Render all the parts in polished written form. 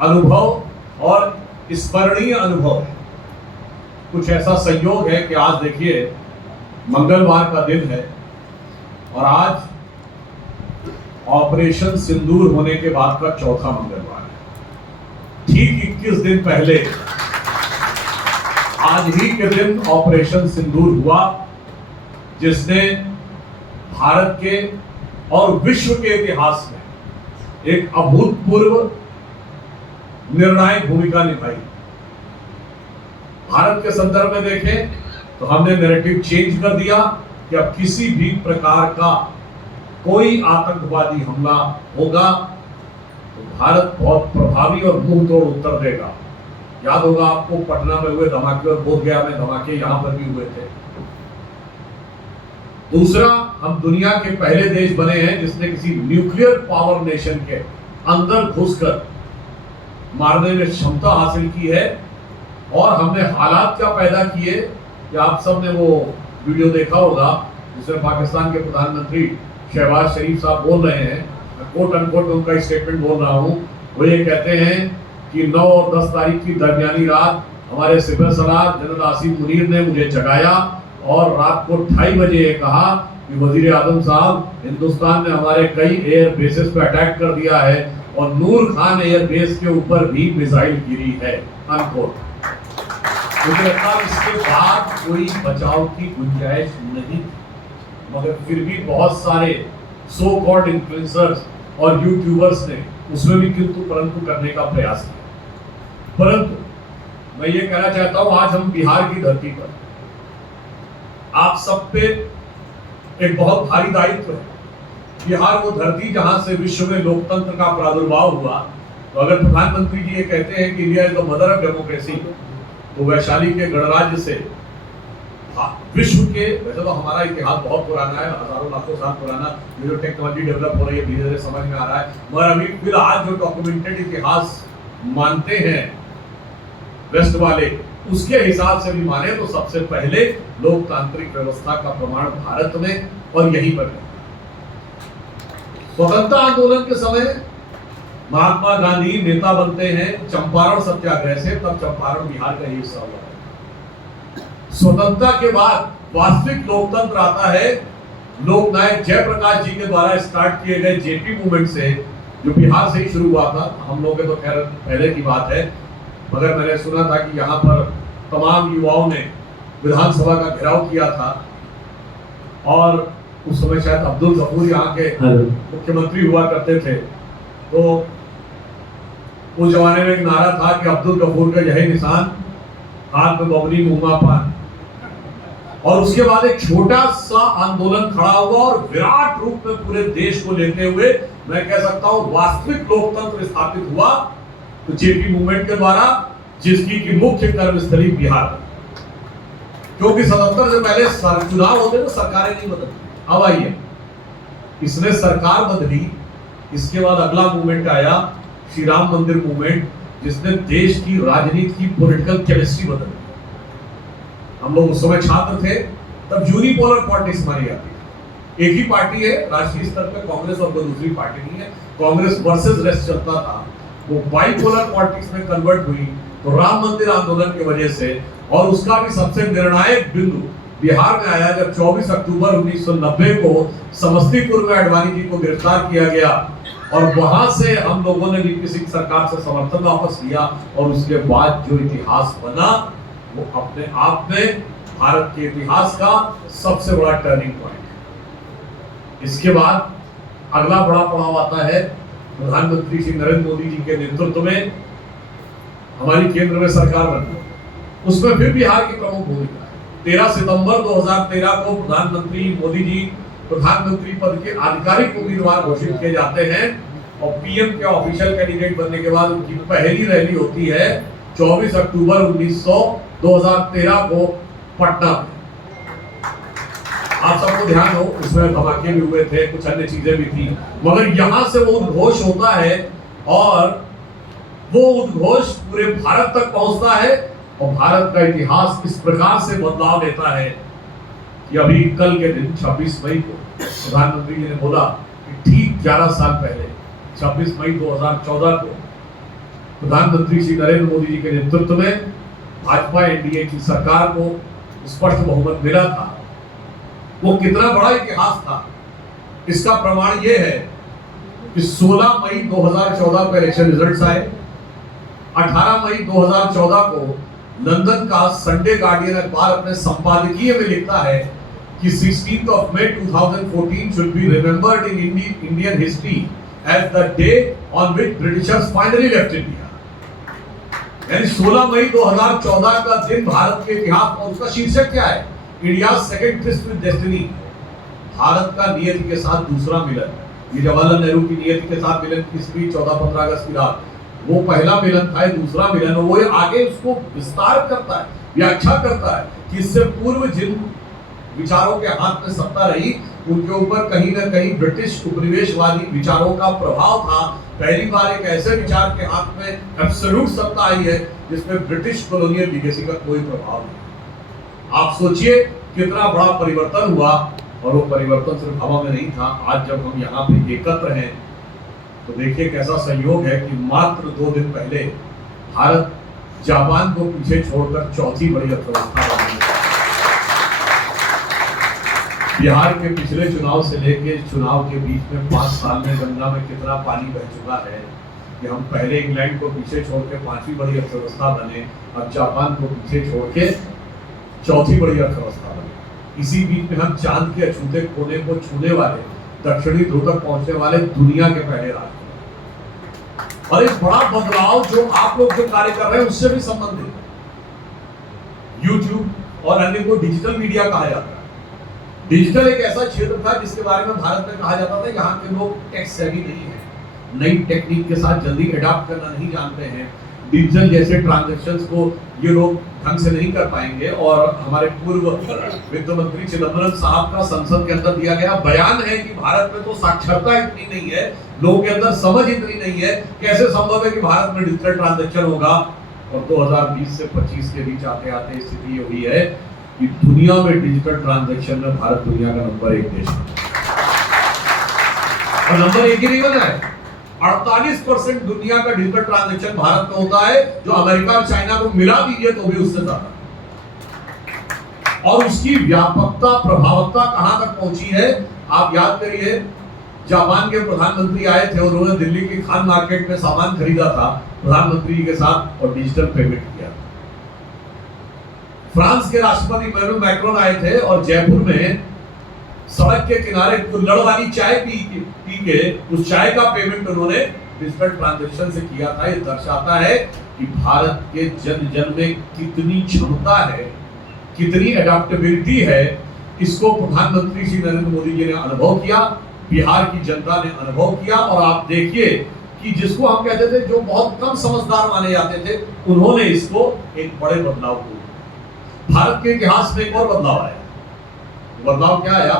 अनुभव और स्मरणीय अनुभव है। कुछ ऐसा संयोग है कि आज देखिए मंगलवार का दिन है और आज ऑपरेशन सिंदूर होने के बाद का चौथा मंगलवार है। ठीक 21 दिन पहले आज ही के दिन ऑपरेशन सिंदूर हुआ, जिसने भारत के और विश्व के इतिहास में एक अभूतपूर्व निर्णायक भूमिका निभाई। भारत के संदर्भ में देखें तो हमने नैरेटिव चेंज कर दिया कि अब किसी भी प्रकार का कोई आतंकवादी हमला होगा तो भारत बहुत प्रभावी और मुंह तोड़ उत्तर देगा। याद होगा आपको पटना में हुए धमाके और बोधगया में धमाके यहां पर भी हुए थे। दूसरा, हम दुनिया के पहले देश बने हैं जिसने किसी न्यूक्लियर पावर नेशन के अंदर घुसकर मारने में क्षमता हासिल की है। और हमने हालात क्या पैदा किए कि आप सबने वो वीडियो देखा होगा जिसमें पाकिस्तान के प्रधानमंत्री शहबाज शरीफ साहब बोल रहे हैं, कोट अनकोट उनका स्टेटमेंट बोल रहा हूं। वो ये कहते हैं कि 9 और 10 तारीख की दरमियानी रात हमारे सिपह सलार जनरल आसिम मुनीर ने मुझे जगाया और रात को 2:30 बजे ये कहा कि वजीर आजम साहब, हिंदुस्तान ने हमारे कई एयर बेसेस पे अटैक कर दिया है और नूर खान एयर बेस के ऊपर भी मिसाइल गिरी है, अनकोट। मुझे लगता है इसके बाद कोई बचाव की गुंजाइश नहीं थी, मगर फिर भी बहुत सारे सो कॉल्ड इन्फ्लुएंसर्स और यूट्यूबर्स ने उसमें भी किंतु परंतु करने का प्रयास किया। परंतु मैं ये कहना चाहता हूं, आज हम बिहार की धरती पर आप सब पे एक बहुत भारी दायित्व है। बिहार वो धरती जहां से विश्व में लोकतंत्र का प्रादुर्भाव हुआ। तो अगर प्रधानमंत्री जी ये कहते हैं कि India is the mother of democracy, तो वैशाली के गणराज्य से विश्व के, वैसे तो हमारा इतिहास बहुत पुराना है, हजारों लाखों साल पुराना, जो टेक्नोलॉजी डेवलप हो रही है धीरे धीरे समझ में आ रहा है, मगर अभी फिलहाल जो डॉक्यूमेंटेड इतिहास मानते हैं वेस्ट वाले, उसके हिसाब से भी माने तो सबसे पहले लोकतांत्रिक व्यवस्था का प्रमाण भारत में और यहीं पर है। स्वतंत्रता आंदोलन के समय महात्मा गांधी नेता बनते हैं चंपारण सत्याग्रह से, तब चंपारण बिहार का ही हिस्सा हुआ है। स्वतंत्रता के बाद वास्तविक लोकतंत्र आता है लोकनायक जयप्रकाश जी के द्वारा स्टार्ट किए गए जेपी मूवमेंट से, जो बिहार से ही शुरू हुआ था। हम लोग के तो खैर पहले की बात है, मगर मैंने सुना था कि यहाँ पर तमाम युवाओं ने विधानसभा का घेराव किया था और उस समय शायद अब्दुल गफूर यहाँ के मुख्यमंत्री हुआ करते थे। तो उस जमाने में एक नारा था कि अब्दुल गफूर का यही निशान, हाथ में बबरी मुंह पान। और उसके बाद एक छोटा सा आंदोलन खड़ा हुआ और विराट रूप में पूरे देश को लेते हुए मैं कह सकता हूं वास्तविक लोकतंत्र स्थापित हुआ तो जेपी मूवमेंट के द्वारा, जिसकी की मुख्य कर्मस्थली बिहार। क्योंकि स्वतंत्र से पहले चुनाव होते तो सरकारें नहीं बदलती। अब आइए, इसने सरकार बदली, इसके बाद अगला मूवमेंट आया श्री राम मंदिर मूवमेंट, जिसने देश की राजनीति की पॉलिटिकल केमिस्ट्री बदल दी। हम लोग उस समय छात्र थे, तब यूनिपोलर पॉलिटिक्स मानी जाती थी। एक ही पार्टी है राष्ट्रीय स्तर पर, कांग्रेस, और कोई दूसरी पार्टी नहीं है। कांग्रेस वर्सेस रेस्ट चलता था। वो बाइपोलर पॉलिटिक्स में कन्वर्ट हुई तो राम मंदिर आंदोलन की वजह से, और उसका भी सबसे निर्णायक बिंदु बिहार में आया जब 24 अक्टूबर 1990 को समस्तीपुर में अडवाणी जी को गिरफ्तार किया गया और वहां से हम लोगों ने वीपी सिंह सरकार से समर्थन वापस लिया। और उसके बाद जो इतिहास बना वो अपने आप में भारत के इतिहास का सबसे बड़ा टर्निंग पॉइंट है। इसके बाद अगला बड़ा पड़ाव आता है प्रधानमंत्री श्री नरेंद्र मोदी जी के नेतृत्व में हमारी केंद्र में सरकार बनी। उसमें फिर बिहार की प्रमुख भूमिका है। 13 सितंबर 2013 को प्रधानमंत्री मोदी जी प्रधानमंत्री पद के आधिकारिक उम्मीदवार घोषित किए जाते हैं और पीएम के ऑफिशियल कैंडिडेट बनने के बाद उनकी पहली रैली होती है 24 अक्टूबर 2013 को पटना में। आप सबको ध्यान हो, उसमें धमाके भी हुए थे, कुछ अन्य चीजें भी थी, मगर यहां से वो उद्घोष होता है और वो उद्घोष पूरे भारत तक पहुंचता है और भारत का इतिहास इस प्रकार से बदलाव लेता है कि अभी कल के दिन 26 मई को प्रधानमंत्री जी ने बोला कि ठीक 11 साल पहले 26 मई 2014 को प्रधानमंत्री श्री नरेंद्र मोदी जी के नेतृत्व में भाजपा एनडीए की सरकार को स्पष्ट बहुमत मिला था, वो कितना बड़ा इतिहास था इसका प्रमाण ये है कि 16 मई 2014 को इलेक्शन रिजल्ट्स आए। 18 मई 2014 को लंदन का संडे गार्डियन अखबार अपने संपादकीय में लिखता है कि 16th of May 2014 should be remembered in Indian history as the day on which Britishers finally left India। यानी 16 मई 2014 का दिन भारत के इतिहास और उसका शीर्षक क्या है? India second tourist with destiny, Bharat का नियति के साथ दूसरा मिलन। ये जवाहरलाल नेहरू की नियति के साथ मिलन की 14-15 अगस्त की रात, वो पहला मिलन था, दूसरा मिलन। वो आगे उसको विस्तार करता है, व्याख्या करता है कि इससे पूर्व जिन विचारों के हाथ में सत्ता रही उनके ऊपर कहीं ना कहीं ब्रिटिश उपनिवेशवादी विचारों का प्रभाव था। पहली बार एक ऐसे विचार के हाथ में एब्सोल्यूट सत्ता आई है जिसमें ब्रिटिश कॉलोनियल लीगेसी का कोई प्रभाव नहीं। आप सोचिए कितना बड़ा परिवर्तन हुआ, और वो परिवर्तन सिर्फ हवा में नहीं था। आज जब हम यहाँ पे एकत्र हैं तो देखिए कैसा संयोग है कि मात्र 2 दिन पहले भारत जापान को पीछे छोड़कर चौथी बड़ी अर्थव्यवस्था बनी। बिहार के पिछले चुनाव से लेके चुनाव के बीच में 5 साल में गंगा में कितना पानी बह चुका है कि हम पहले इंग्लैंड को पीछे छोड़ के 5वीं बड़ी अर्थव्यवस्था बने, अब जापान को पीछे छोड़ के चौथी बड़ी अर्थव्यवस्था बने। इसी बीच में हम चांद के अछूते कोने को छूने वाले, दक्षिणी ध्रुव तक पहुंचने वाले दुनिया के पहले राज्य। और एक बड़ा बदलाव जो आप लोग जो कार्य कर रहे हैं उससे भी संबंधित, यूट्यूब और अन्य को डिजिटल मीडिया कहा जाता है। डिजिटल एक ऐसा क्षेत्र था जिसके बारे में भारत में कहा जाता था यहाँ के लोग टेक सेवी नहीं है, नई टेक्निक के साथ जल्दी अडॉप्ट करना नहीं जानते हैं, डिजिटल जैसे ट्रांजैक्शंस को ये लोग ढंग से नहीं कर पाएंगे। और हमारे पूर्व वित्त मंत्री चिदंबरम साहब का संसद के अंदर दिया गया बयान है कि भारत में तो साक्षरता इतनी नहीं है, लोगों के अंदर समझ इतनी नहीं है, कैसे संभव है कि भारत में डिजिटल ट्रांजैक्शन होगा। और 2020 से 25 के बीच आते आते स्थिति ये हुई है कि दुनिया में डिजिटल ट्रांजैक्शन में भारत दुनिया का नंबर 1 देश है। और नंबर 1 ही नहीं बना है, 48% दुनिया का डिजिटल ट्रांजैक्शन भारत में होता है, जो अमेरिका और चाइना को मिला दीजिए तो भी उससे ज्यादा। और उसकी व्यापकता प्रभावकता कहां तक पहुंची है आप याद करिए। जापान के प्रधानमंत्री आए थे, उन्होंने दिल्ली की खान मार्केट में सामान खरीदा था प्रधानमंत्री जी के साथ और डिजिटल पेमेंट किया। फ्रांस के राष्ट्रपति इमैनुअल मैक्रोन आए थे और जयपुर में सड़क के किनारे कुल्हड़ वाली चाय पी के उस चाय का पेमेंट उन्होंने डिजिटल ट्रांजैक्शन से किया था। ये दर्शाता है कि भारत के जन जन में कितनी क्षमता है, कितनी अडॉप्टेबिलिटी है। इसको प्रधानमंत्री श्री नरेंद्र मोदी जी ने अनुभव किया, बिहार की जनता ने अनुभव किया। और आप देखिए कि जिसको हम कहते थे जो बहुत कम समझदार माने जाते थे, उन्होंने इसको एक बड़े बदलाव को, भारत के इतिहास में एक और बदलाव आया। बदलाव क्या आया?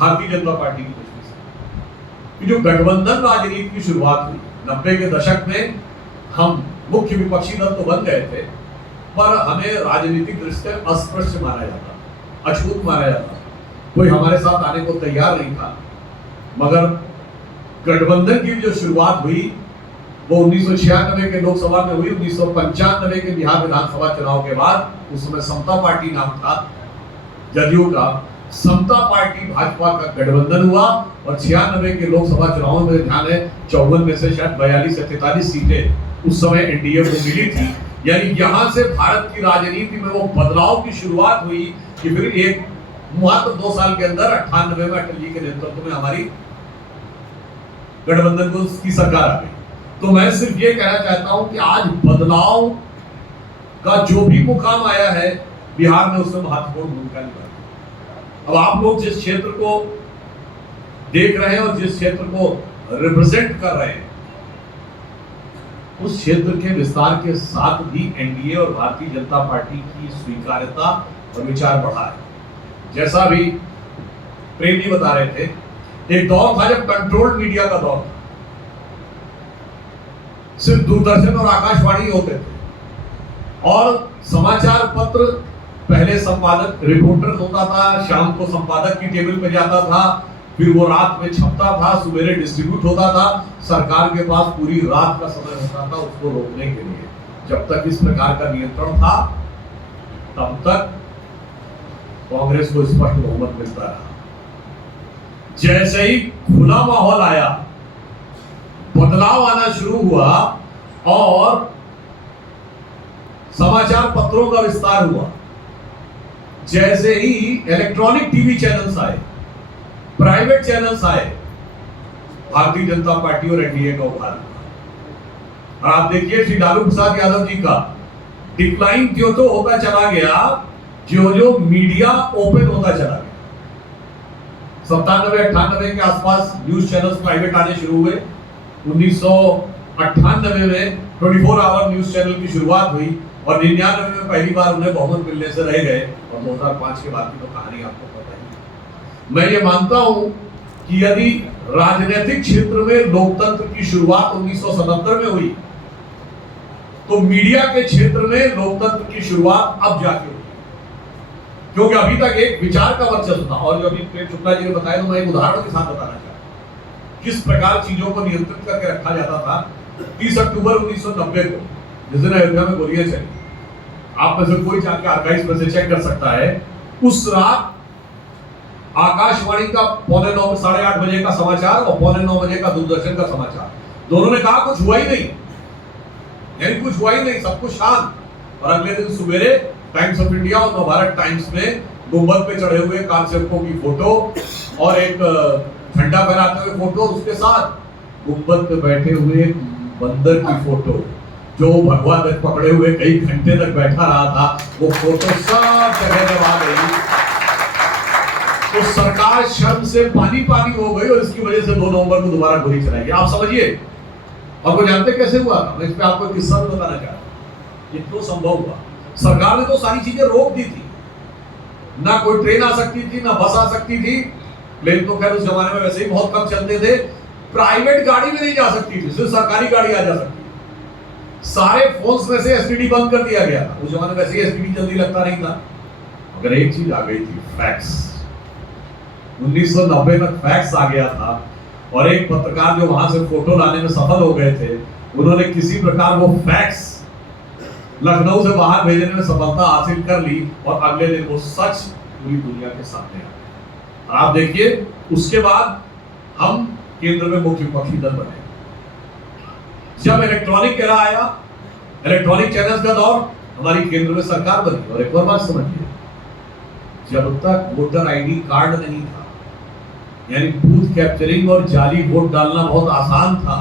भारतीय जनता पार्टी की दृष्टि से कि जो गठबंधन राजनीति की शुरुआत हुई 90 के दशक में, हम मुख्य विपक्षी दल तो बन गए थे, पर हमें राजनीतिक दृष्टि से अस्पृश्य माना जाता, अछूत माना जाता, कोई हमारे साथ आने को तैयार नहीं था। मगर गठबंधन की जो शुरुआत हुई वो 1996 के लोकसभा में हुई। 1995 के बिहार विधानसभा चुनाव के बाद, उस समय समता पार्टी नाम था जदयू का, समता पार्टी भाजपा का गठबंधन हुआ और 96 के लोकसभा चुनाव में ध्यान है 54 में से शायद 42 या 43 सीटें उस समय एनडीए को मिली थी। यानी यहां से भारत की राजनीति में वो बदलाव की शुरुआत हुई कि फिर एक मात्र 2 साल के अंदर 98 में अटल जी के नेतृत्व में हमारी गठबंधन को की सरकार आ गई। तो मैं सिर्फ ये कहना चाहता हूं कि आज बदलाव का जो भी मुकाम आया है बिहार में उसमें महत्वपूर्ण भूमिका निभाई। अब आप लोग जिस क्षेत्र को देख रहे हैं और जिस क्षेत्र को रिप्रेजेंट कर रहे हैं, उस क्षेत्र के विस्तार के साथ भी एनडीए और भारतीय जनता पार्टी की स्वीकार्यता और विचार बढ़ा है। जैसा भी प्रेम जी बता रहे थे, एक दौर था जब कंट्रोल्ड मीडिया का दौर था, सिर्फ दूरदर्शन और आकाशवाणी होते थे और समाचार पत्र पहले संपादक रिपोर्टर होता था, शाम को संपादक की टेबल पर जाता था, फिर वो रात में छपता था, सवेरे डिस्ट्रीब्यूट होता था, सरकार के पास पूरी रात का समय होता था उसको रोकने के लिए। जब तक इस प्रकार का नियंत्रण था तब तक कांग्रेस को स्पष्ट बहुमत मिलता रहा। जैसे ही खुला माहौल आया, बदलाव आना शुरू हुआ और समाचार पत्रों का विस्तार हुआ, जैसे ही इलेक्ट्रॉनिक टीवी चैनल्स आए, प्राइवेट चैनल्स आए, भारतीय जनता पार्टी और एनडीए का उभार हुआ। और आप देखिए श्री लालू प्रसाद यादव जी का डिक्लाइन क्यों तो होता चला गया, जो जो मीडिया ओपन होता चला गया। 97-98 के आसपास न्यूज चैनल्स प्राइवेट आने शुरू हुए। 1998 में 24 आवर न्यूज चैनल की शुरुआत हुई और 99 में पहली बार उन्हें बहुमत मिलने से रह गए और 2005 के बाद की तो कहानी आपको पता ही। मैं ये मानता हूं कि यदि राजनीतिक क्षेत्र में लोकतंत्र की शुरुआत 1977 में हुई तो मीडिया के क्षेत्र में लोकतंत्र की शुरुआत अब जाके हुई, क्योंकि अभी तक एक विचार का वर्चस्व था। और जो अभी प्रेम शुक्ला जी ने बताया, तो मैं एक उदाहरण के साथ बताना चाहता हूं किस प्रकार चीजों को नियंत्रित करके रखा जाता था। 30 अक्टूबर 1990 को जिस दिन अयोध्या में गोलियां चली, आप में से कोई जाके आर्काइव्स में से चेक कर सकता है, उस रात आकाशवाणी का 9:45 साढ़े 8 बजे का समाचार और 9:45 बजे का दूरदर्शन का समाचार, दोनों ने कहा कुछ हुआ ही नहीं, यानी कुछ हुआ ही नहीं, सब कुछ शांत। और अगले दिन सवेरे टाइम्स ऑफ इंडिया और नवभारत टाइम्स में गुंबद पे चढ़े हुए कारसेवकों की फोटो और एक झंडा फहराते हुए फोटो, उसके साथ गुंबद पे बैठे हुए बंदर की फोटो, जो भगवा ध्वज पकड़े हुए कई घंटे तक बैठा रहा था, वो फोटो सब जगह जब आ गई तो सरकार शर्म से पानी पानी हो गई और इसकी वजह से 2 नवंबर को दोबारा गोली चलाई। आप समझिए। और वो जानते कैसे हुआ? मैं इस पे आपको एक किस्सा बताना चाहता हूं। ये तो संभव हुआ, सरकार ने तो सारी चीजें रोक दी थी, ना कोई ट्रेन आ सकती थी, ना बस आ सकती थी, प्लेन तो खैर उस जमाने में वैसे ही बहुत कम चलते थे, प्राइवेट गाड़ी में नहीं जा सकती थी, सिर्फ सरकारी गाड़ी आ जा सकती थी। सारे फोन्स में से एसटीडी बंद कर दिया गया था, उस जमाने में वैसे ही एसटीडी जल्दी लगता नहीं था। मगर एक चीज आ गई थी, फैक्स। 1990 में फैक्स आ गया था और एक पत्रकार जो वहां से फोटो लाने में सफल हो गए थे, उन्होंने किसी प्रकार वो फैक्स लखनऊ से बाहर भेजने में सफलता हासिल कर ली और अगले दिन वो सच पूरी दुनिया के सामने आ गया। और आप देखिए, उसके बाद हम केंद्र में मुख्य विपक्षी दल बने। जब इलेक्ट्रॉनिक एरा आया, इलेक्ट्रॉनिक चैनल्स का दौर, हमारी केंद्र में सरकार बनी। और एक और बात समझिए, जब तक वोटर आईडी कार्ड नहीं था, यानी बूथ कैप्चरिंग और जाली वोट डालना बहुत आसान था,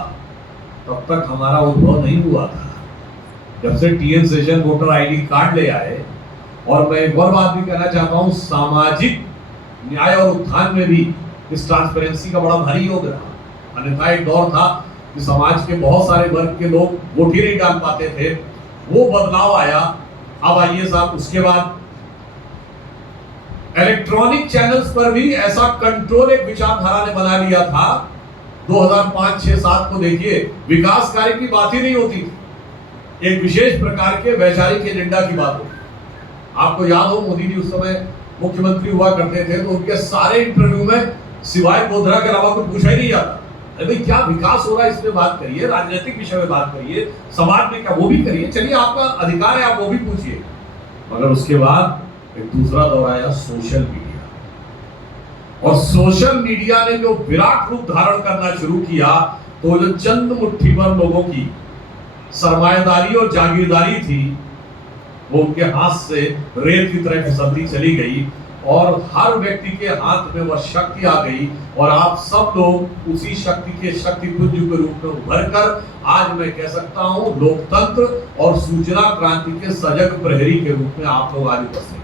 तब तक हमारा उद्भव नहीं हुआ था। जब से TN session voter ID card ले आए, और मैं एक और बात भी कहना चाहता हूं, सामाजिक न्याय और उत्थान में भी इस ट्रांसपेरेंसी का बड़ा भारी योग रहा। अन्यथा एक दौर था कि समाज के बहुत सारे वर्ग के लोग वोट ही नहीं डाल पाते थे, वो बदलाव आया। अब आइए साहब, उसके बाद इलेक्ट्रॉनिक चैनल्स पर भी ऐसा कंट्रोल एक विचारधारा ने बना लिया था। 2005, 6, 7 को देखिए, विकास कार्य की बात ही नहीं होती थी, एक विशेष प्रकार के वैचारिक एजेंडा की बात होती। आपको याद हो, मोदी जी उस समय मुख्यमंत्री हुआ करते थे, तो उनके सारे इंटरव्यू में सिवाय गोधरा के अलावा कुछ पूछा ही नहीं जाता। अरे क्या विकास हो रहा है, इसमें बात करिए, राजनीतिक विषय में बात करिए, समाज में क्या, वो भी करिए, चलिए आपका अधिकार है, आप वो भी पूछिए। मगर उसके बाद एक दूसरा दौर आया, सोशल मीडिया। और सोशल मीडिया ने जो विराट रूप धारण करना शुरू किया, तो जो चंद मुट्ठी भर लोगों की सरमायादारी और जागीरदारी थी, वो उनके हाथ से रेत की तरह फिसलती चली गई और हर व्यक्ति के हाथ में वह शक्ति आ गई। और आप सब लोग उसी शक्ति के शक्तिपुंज के रूप में उभर कर, आज मैं कह सकता हूं, लोकतंत्र और सूचना क्रांति के सजग प्रहरी के रूप में आप लोग आज उपस्थित।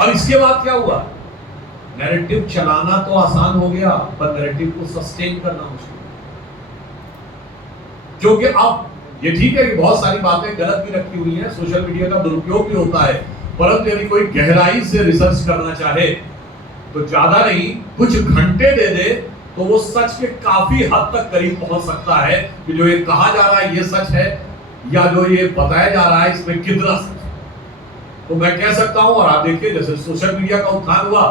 और इसके बाद क्या हुआ? नैरेटिव चलाना तो आसान हो गया, पर नैरेटिव को सस्टेन करना मुश्किल। क्योंकि अब ये ठीक है कि बहुत सारी बातें गलत भी रखी हुई हैं, सोशल मीडिया का दुरुपयोग भी होता है, परंतु यदि कोई गहराई से रिसर्च करना चाहे तो ज्यादा नहीं, कुछ घंटे दे दे तो वो सच के काफी हद तक करीब पहुंच सकता है कि जो ये कहा जा रहा है ये सच है, या जो ये बताया जा रहा है इसमें कितना सच है। तो मैं कह सकता हूं, और आप देखिए जैसे सोशल मीडिया का उत्थान हुआ,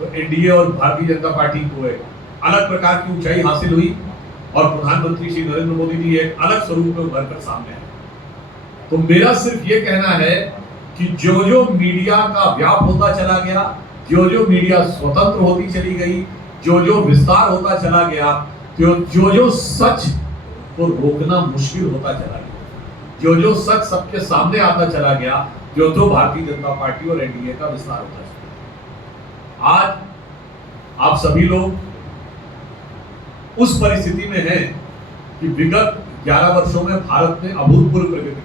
तो एनडीए और भारतीय जनता पार्टी को एक अलग प्रकार की ऊंचाई हासिल हुई और प्रधानमंत्री श्री नरेंद्र मोदी जी एक अलग स्वरूप में उभर कर सामने आए। तो मेरा सिर्फ ये कहना है कि जो जो मीडिया का व्याप होता चला गया, जो जो मीडिया स्वतंत्र होती चली गई, जो जो विस्तार होता चला गया, तो जो जो सच को रोकना मुश्किल होता चला गया, जो जो सच सबके सामने आता चला गया, जो जो भारतीय जनता पार्टी और एनडीए का विस्तार होता चला। आज आप सभी लोग उस परिस्थिति में हैं कि विगत 11 वर्षों में भारत ने अभूतपूर्व प्रगति की।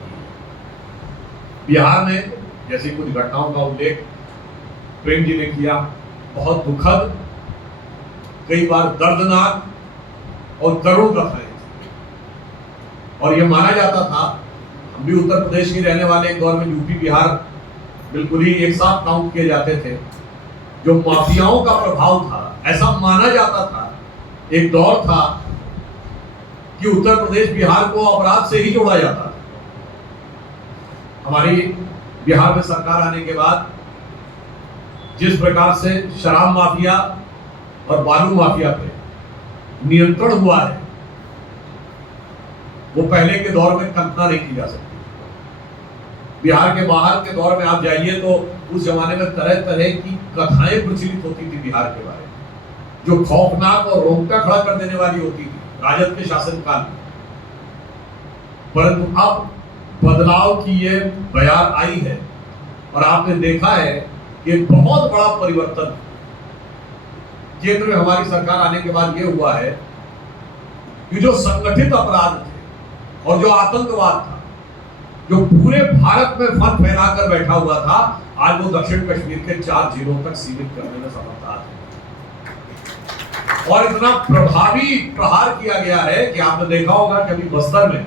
बिहार में जैसी कुछ घटनाओं का उल्लेख प्रेम जी ने किया, बहुत दुखद, कई बार दर्दनाक और करुण कथाएं थी। और यह माना जाता था, हम भी उत्तर प्रदेश के रहने वाले एक दौर में यूपी बिहार बिल्कुल ही एक साथ काउंट किए जाते थे। जो माफियाओं का प्रभाव था, ऐसा माना जाता था, एक दौर था कि उत्तर प्रदेश बिहार को अपराध से ही जोड़ा जाता था। हमारी बिहार में सरकार आने के बाद जिस प्रकार से शराब माफिया और बालू माफिया पे नियंत्रण हुआ है, वो पहले के दौर में कल्पना नहीं की जा सकती। बिहार के बाहर के दौर में आप जाइए तो उस जमाने में तरह तरह की कथाएं प्रचलित होती थी बिहार के बारे में, जो खौफनाक और रोंगटा खड़ा कर देने वाली होती थी राजद के शासनकाल में। परंतु अब बदलाव की ये बयार आई है और आपने देखा है कि बहुत बड़ा परिवर्तन केंद्र में हमारी सरकार आने के बाद ये हुआ है कि जो संगठित अपराध थे और जो आतंकवाद था, जो पूरे भारत में फन फैलाकर बैठा हुआ था, आज वो दक्षिण कश्मीर के 4 जिलों तक सीमित करने में समर्थ है। और इतना प्रभावी प्रहार किया गया है कि आपने देखा होगा कि अभी बस्तर में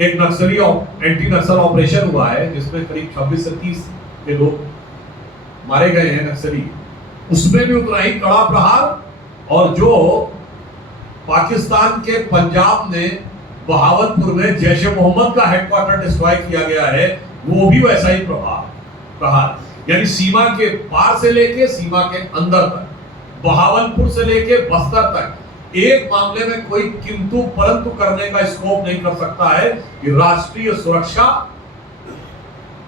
एक नक्सली एंटी नक्सल ऑपरेशन हुआ है जिसमें करीब 26 से 30 के लोग मारे गए हैं नक्सली। उसमें भी उतना ही कड़ा प्रहार। और जो पाकिस्तान के पंजाब में बहावलपुर में जैश ए मोहम्मद का हेडक्वार्टर डिस्ट्रॉय किया गया है, वो भी वैसा ही प्रहार, यानी सीमा के पार से लेके सीमा के अंदर तक, बहावलपुर से लेके बस्तर तक एक मामले में कोई किंतु परंतु करने का स्कोप नहीं कर सकता है कि राष्ट्रीय सुरक्षा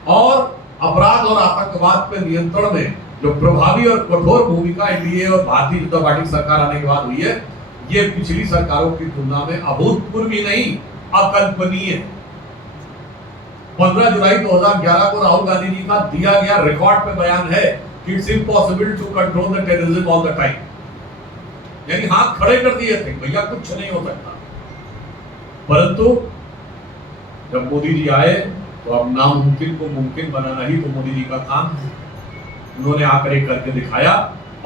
और अपराध और आतंकवाद पे नियंत्रण में जो प्रभावी और कठोर भूमिका एनडीए और भारतीय जनता पार्टी की सरकार आने के बाद हुई है, ये पिछली सरकारों की तुलना में अभूतपूर्व ही नहीं, अकल्पनीय है। 15 जुलाई 2011 को राहुल गांधी जी का दिया गया रिकॉर्ड पे बयान है कि it's impossible to control the terrorism all the time, यानी हाथ खड़े कर दिए थे, भैया कुछ नहीं हो सकता। परंतु जब मोदी जी आए तो अब नामुमकिन को मुमकिन बनाना ही तो मोदी जी का काम है। उन्होंने आकर एक करके दिखाया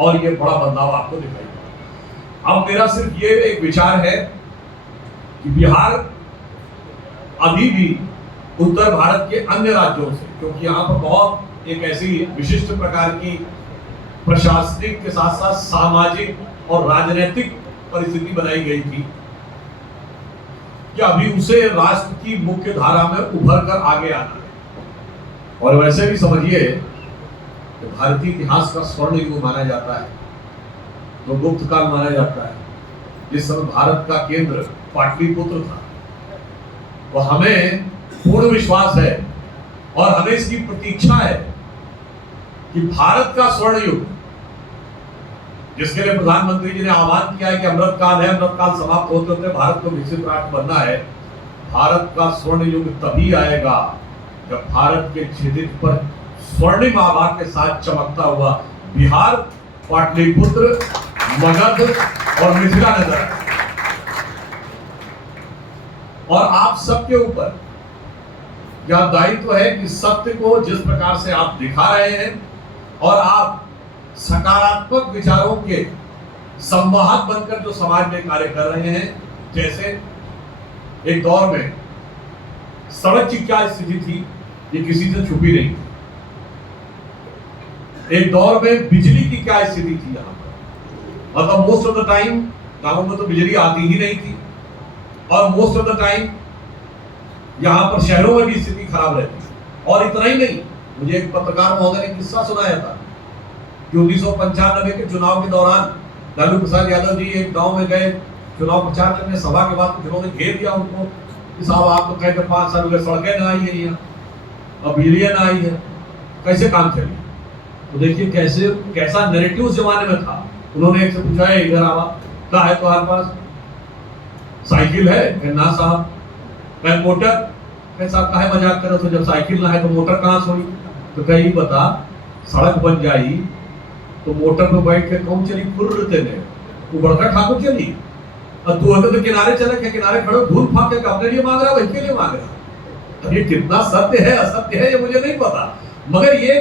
और ये बड़ा बदलाव आपको दिखाई पड़ा। अब मेरा सिर्फ ये एक विचार है कि बिहार अभी भी उत्तर भारत के अन्य राज्यों से, क्योंकि यहाँ पर बहुत एक ऐसी विशिष्ट प्रकार की प्रशासनिक के साथ साथ सामाजिक और राजनीतिक परिस्थिति बनाई गई थी कि अभी उसे राष्ट्र की मुख्य धारा में उभर कर आगे आना है। और वैसे भी समझिए कि भारतीय इतिहास का स्वर्ण युग माना जाता है, तो गुप्त काल माना जाता है, जिस समय भारत का केंद्र पाटलिपुत्र था। तो हमें पूर्ण विश्वास है और हमें इसकी प्रतीक्षा है कि भारत का स्वर्ण युग, जिसके लिए प्रधानमंत्री जी ने आह्वान किया है कि अमृत काल है, अमृत काल समाप्त होते होते भारत को विकसित राष्ट्र बनना है, भारत का स्वर्ण युग तभी आएगा जब भारत के क्षितिज पर स्वर्णिम आभा के साथ चमकता हुआ बिहार, पाटलिपुत्र, मगध और मिथिला नजर आए। और आप सबके ऊपर यह दायित्व है कि सत्य को जिस प्रकार से आप दिखा रहे हैं और आप सकारात्मक विचारों के संवाहक बनकर जो समाज में कार्य कर रहे हैं, जैसे एक दौर में सड़क की क्या स्थिति थी ये किसी से छुपी नहीं थी, एक दौर में बिजली की क्या स्थिति थी यहाँ पर, मतलब मोस्ट ऑफ द टाइम गांवों में तो बिजली आती ही नहीं थी और मोस्ट ऑफ द टाइम यहाँ पर शहरों में भी स्थिति खराब रहती थी। और इतना ही नहीं, मुझे एक पत्रकार महोदय ने किस्सा सुनाया था कि 1995 के चुनाव के दौरान लालू प्रसाद यादव जी एक गांव में गए चुनाव प्रचार करने, सभा के बाद उन्होंने घेर दिया उनको कि साहब आप तो कहते 5 साल हुए सड़कें ना आई है यहाँ, अब बिजली ना आई है, कैसे काम चलेगी। तो देखिए कैसे कैसा नैरेटिव उस जमाने में था। उन्होंने एक से पूछा है इधर आवा क्या है तुम्हारे पास, साइकिल है ना साहब, मैं मोटर, कैसा कहा है मजाक करो, तो जब साइकिल ना है तो मोटर कहाँ से हुई। तो कहीं बता सड़क बन जाई तो मोटर पे बैठ के कौन चली, फुर्र तेने वो बड़का ठाकुर चली, और तू अगर तो किनारे चले के किनारे खड़े धूल फाँक के अपने लिए मांग रहा है, के लिए मांग रहा है। ये कितना सत्य है असत्य है ये मुझे नहीं पता, मगर ये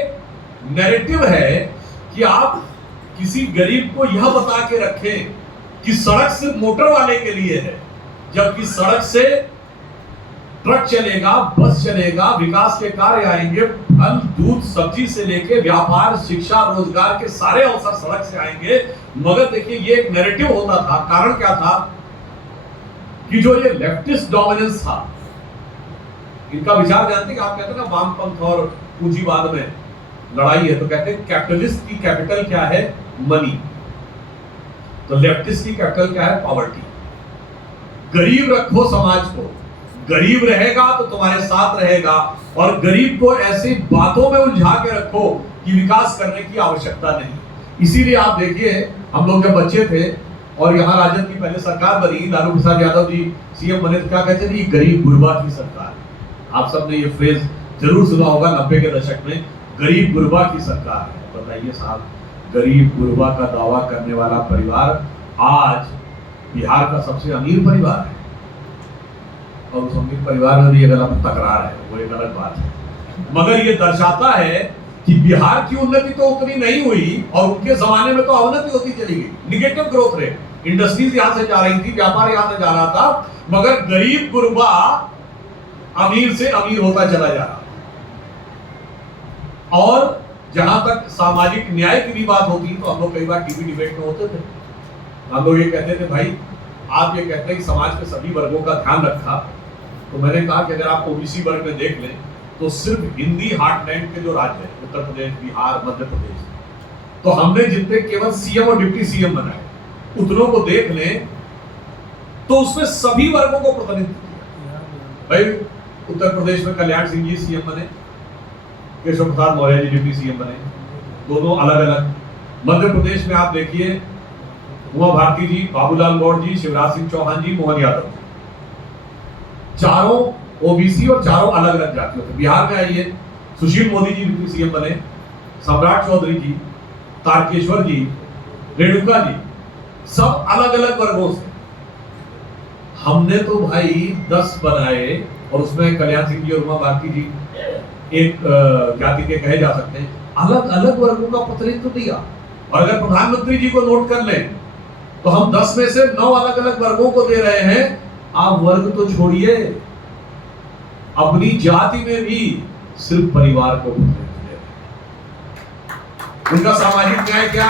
नैरेटिव है कि आप किसी गरीब को यह बता के रखें कि सड़क सिर्फ मोटर वाले के लिए है, जबकि सड़क से ट्रक चलेगा, बस चलेगा, विकास के कार्य आएंगे, फल दूध सब्जी से लेके व्यापार शिक्षा रोजगार के सारे अवसर सड़क से आएंगे। मगर देखिए ये एक नैरेटिव होता था। कारण क्या था कि जो ये लेफ्टिस्ट डोमिनेंस था, इनका विचार जानते हैं, आप कहते हैं ना वामपंथ और पूंजीवाद में लड़ाई है, तो कहते हैं कैपिटलिस्ट की कैपिटल क्या है, मनी, तो लेफ्टिस्ट की कैपिटल क्या है, पॉवर्टी। गरीब रखो समाज को, गरीब रहेगा तो तुम्हारे साथ रहेगा, और गरीब को ऐसी बातों में उलझा के रखो कि विकास करने की आवश्यकता नहीं। इसीलिए आप देखिए हम लोग जब बच्चे थे और यहाँ राजद की पहले सरकार बनी, लालू प्रसाद यादव जी सीएम बने, तो क्या कहते थे, गरीब गुरबा की सरकार। आप सबने ये फ्रेज जरूर सुना होगा 90 के दशक में, गरीब गुरबा की सरकार है। बताइए साहब, गरीब गुरबा का दावा करने वाला परिवार आज बिहार का सबसे अमीर परिवार है, और उस अमीर परिवार में भी एक अलग तकरार है, वो एक अलग बात है। मगर ये दर्शाता है कि बिहार की उन्नति तो उतनी नहीं हुई, और उनके जमाने में तो अवनति होती चली गई, निगेटिव ग्रोथ रेट, इंडस्ट्रीज यहां से जा रही थी, व्यापार यहां से जा रहा था, मगर गरीब गुरबा अमीर से अमीर होता चला जा रहा। और जहां तक सामाजिक न्याय की भी बात होती, तो हम लोग कई बार टीवी डिबेट में होते थे, हम लोग ये कहते थे भाई आप ये कहते हैं कि समाज के सभी वर्गों का ध्यान रखा, तो मैंने कहा कि अगर आप ओबीसी वर्ग में देख लें तो सिर्फ हिंदी हार्टलैंड के जो राज्य हैं, उत्तर प्रदेश, बिहार, मध्य प्रदेश, तो हमने जितने केवल सीएम और डिप्टी सीएम बनाए, उतनों को देख लें तो उसमें सभी वर्गों को प्रतिनिधित्व किया। भाई उत्तर प्रदेश में कल्याण सिंह जी सीएम बने, केशव प्रसाद मौर्य जी डिप्टी सीएम बने, दोनों अलग अलग। मध्य प्रदेश में आप देखिए उमा भारती जी, बाबूलाल गौड़ जी, शिवराज सिंह चौहान जी, मोहन यादव, चारों ओबीसी और चारों अलग अलग जातियों के। बिहार में आइए, सुशील मोदी जी डिप्टी सीएम बने, सम्राट चौधरी जी, तारकेश्वर जी, रेणुका जी, सब अलग अलग वर्गों से। हमने तो भाई 10 बनाए, और उसमें कल्याण सिंह जी और उमा भारती जी एक जाति के कहे जा सकते हैं, अलग अलग वर्गों का प्रतिनिधित्व दिया। और अगर प्रधानमंत्री जी को नोट कर लें तो हम 10 में से 9 अलग अलग वर्गों को दे रहे हैं। आप वर्ग तो छोड़िए, अपनी जाति में भी सिर्फ परिवार को प्रतिनिधित्व दे रहे हैं। उनका सामाजिक न्याय क्या,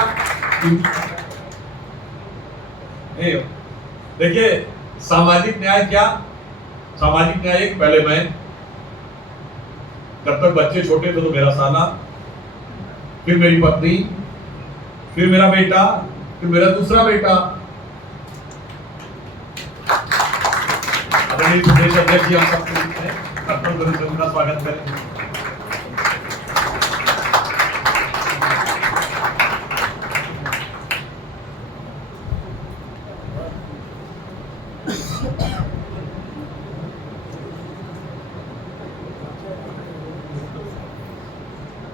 देखिए सामाजिक न्याय क्या, सामाजिक न्याय एक, पहले मैं जब तक बच्चे छोटे थे तो मेरा साला, फिर मेरी पत्नी, फिर मेरा बेटा, फिर मेरा दूसरा बेटा। आदरणीय प्रदेश अध्यक्ष जी, हम सब उनका स्वागत करें।